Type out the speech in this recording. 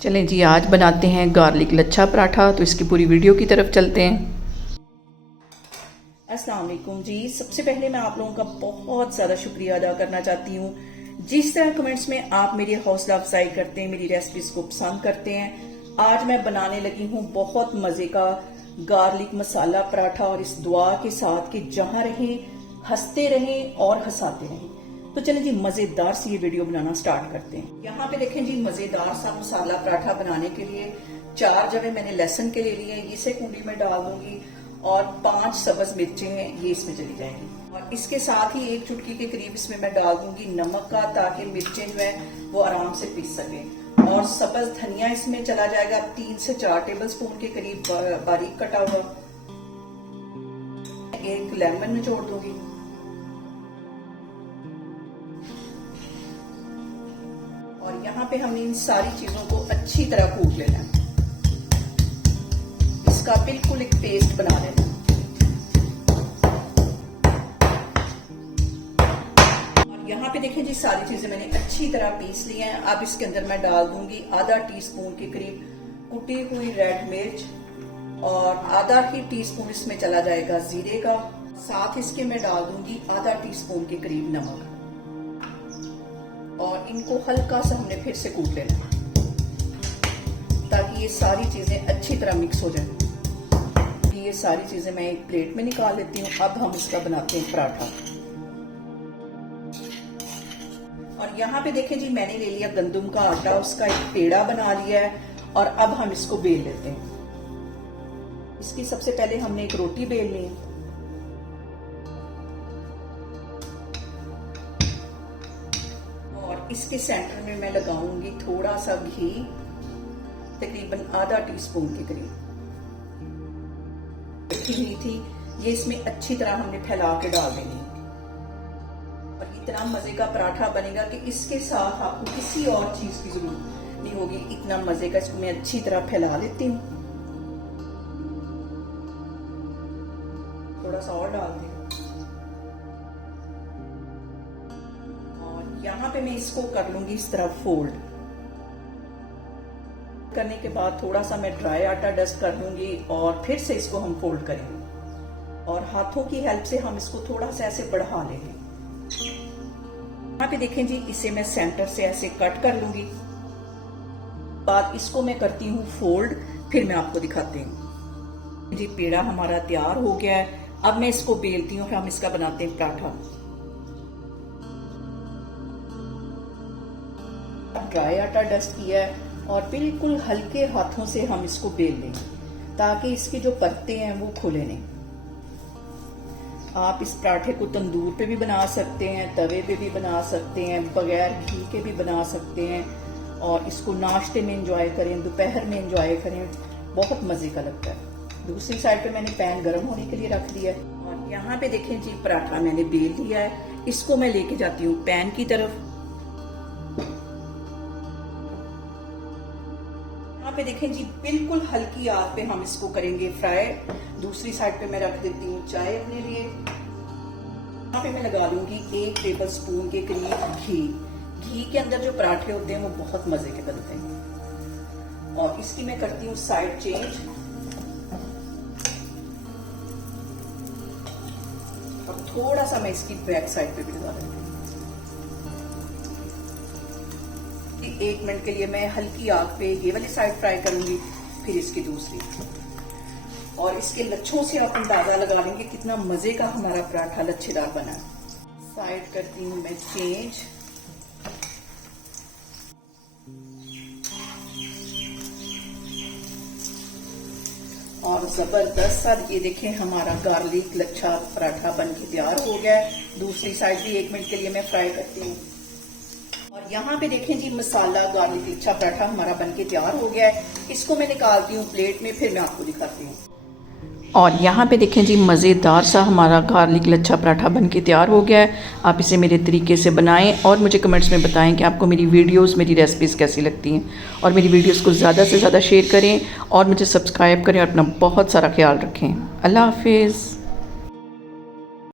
चलें जी, आज बनाते हैं गार्लिक लच्छा पराठा। तो इसकी पूरी वीडियो की तरफ चलते हैं। अस्सलाम वालेकुम जी। सबसे पहले मैं आप लोगों का बहुत ज़्यादा शुक्रिया अदा करना चाहती हूँ। जिस तरह कमेंट्स में आप मेरी हौसला अफजाई करते हैं, मेरी रेसिपीज को पसंद करते हैं। आज मैं बनाने लगी हूँ बहुत मज़े का गार्लिक मसाला पराठा, और इस दुआ के साथ कि जहाँ रहें हंसते रहें और हंसाते रहें। तो चलें जी, मजेदार सी ये वीडियो बनाना स्टार्ट करते हैं। यहाँ पे देखें जी, मजेदार सा मसाला पराठा बनाने के लिए 4 जवे मैंने लहसुन के ले लिए, इसे कुंडी में डाल दूंगी, और 5 सब्ज मिर्चें हैं, ये इसमें चली जाएंगी। और इसके साथ ही 1 चुटकी के करीब इसमें मैं डाल दूंगी नमक का, ताकि मिर्चें जो है वो आराम से पीस सके। और सब्ज धनिया इसमें चला जाएगा 3 से 4 टेबल स्पून के करीब बारीक कटा हुआ। 1 लेमन निचोड़ दूंगी, और यहाँ पे हमने इन सारी चीजों को अच्छी तरह कूट लेना है। इसका बिल्कुल एक पेस्ट बना लेना है। और यहाँ पे देखें जी, सारी चीजें मैंने अच्छी तरह पीस ली हैं। अब इसके अंदर मैं डाल दूंगी आधा टीस्पून के करीब कुटी हुई रेड मिर्च, और आधा ही टीस्पून इसमें चला जाएगा जीरे का। साथ इसके मैं डाल दूंगी आधा टीस्पून के करीब नमक, और इनको हल्का सा हमने फिर से कूट लेना ताकि ये सारी चीजें अच्छी तरह मिक्स हो जाए। ये सारी चीजें मैं एक प्लेट में निकाल लेती हूँ। अब हम इसका बनाते हैं पराठा। और यहाँ पे देखें जी, मैंने ले लिया गंदम का आटा, उसका एक पेड़ा बना लिया है, और अब हम इसको बेल लेते हैं। इसकी सबसे पहले हमने एक रोटी बेल ली, इसके सेंटर में मैं लगाऊंगी थोड़ा सा घी, तकरीबन आधा टीस्पून के करीब रखी हुई थी। ये इसमें अच्छी तरह हमने फैला के डाल देनी, और इतना मजे का पराठा बनेगा कि इसके साथ आपको किसी और चीज की जरूरत नहीं होगी। इतना मजे का, इसको मैं अच्छी तरह फैला लेती हूँ। थोड़ा सा और डाल दें। यहाँ पे मैं इसको कर लूंगी इस तरह फोल्ड करने के बाद थोड़ा सा मैं ड्राई आटा डस्ट कर लूंगी, और फिर से इसको हम फोल्ड करेंगे, और हाथों की हेल्प से हम इसको थोड़ा सा ऐसे बढ़ा लेंगे। यहाँ पे देखें जी, इसे मैं सेंटर से ऐसे कट कर लूंगी। बाद इसको मैं करती हूँ फोल्ड, फिर मैं आपको दिखाती हूँ। जी, पेड़ा हमारा तैयार हो गया है। अब मैं इसको बेलती हूँ, फिर हम इसका बनाते हैं पराठा। ड्राई आटा डस्ट किया है, और बिल्कुल हल्के हाथों से हम इसको बेल लेंगे, ताकि इसकी जो परतें हैं वो खुले नहीं। आप इस पराठे को तंदूर पे भी बना सकते हैं, तवे पे भी बना सकते हैं, बगैर घी के भी बना सकते हैं, और इसको नाश्ते में एंजॉय करें, दोपहर में एंजॉय करें, बहुत मजे का लगता है। दूसरी साइड पे मैंने पैन गर्म होने के लिए रख दिया है, और यहाँ पे देखें जी, पराठा मैंने बेल लिया है। इसको मैं लेके जाती हूँ पैन की तरफ। पे देखें जी, बिल्कुल हल्की आग पे हम इसको करेंगे फ्राई। दूसरी साइड पे मैं रख देती हूँ चाय अपने लिए। यहाँ पे मैं लगा दूंगी 1 टेबल स्पून के करीब घी। घी के अंदर जो पराठे होते हैं वो बहुत मजे के बनते हैं। और इसकी मैं करती हूँ साइड चेंज, और थोड़ा सा मैं इसकी बैक साइड पे भी लगा दूंगी। 1 मिनट के लिए मैं हल्की आग पे ये वाली साइड फ्राई करूंगी, फिर इसकी दूसरी। और इसके लच्छों से आप अंदाजा लगा लेंगे कितना मजे का हमारा पराठा लच्छेदार बना। साइड करती हूँ मैं चेंज, और जबरदस्त सा ये देखें, हमारा गार्लिक लच्छा पराठा बन के तैयार हो गया है। दूसरी साइड भी 1 मिनट के लिए मैं फ्राई करती हूँ। और यहाँ पे देखें जी, मसाला गार्लिक लच्छा पराठा हमारा बनके तैयार हो गया है। इसको मैं निकालती हूँ प्लेट में, फिर मैं आपको दिखाती हूँ। और यहाँ पे देखें जी, मज़ेदार सा हमारा गार्लिक लच्छा पराठा बनके तैयार हो गया है। आप इसे मेरे तरीके से बनाएं, और मुझे कमेंट्स में बताएं कि आपको मेरी वीडियोस, मेरी रेसिपीज़ कैसी लगती हैं। और मेरी वीडियोस को ज़्यादा से ज़्यादा शेयर करें, और मुझे सब्सक्राइब करें, और अपना बहुत सारा ख्याल रखें। अल्लाह हाफिज़।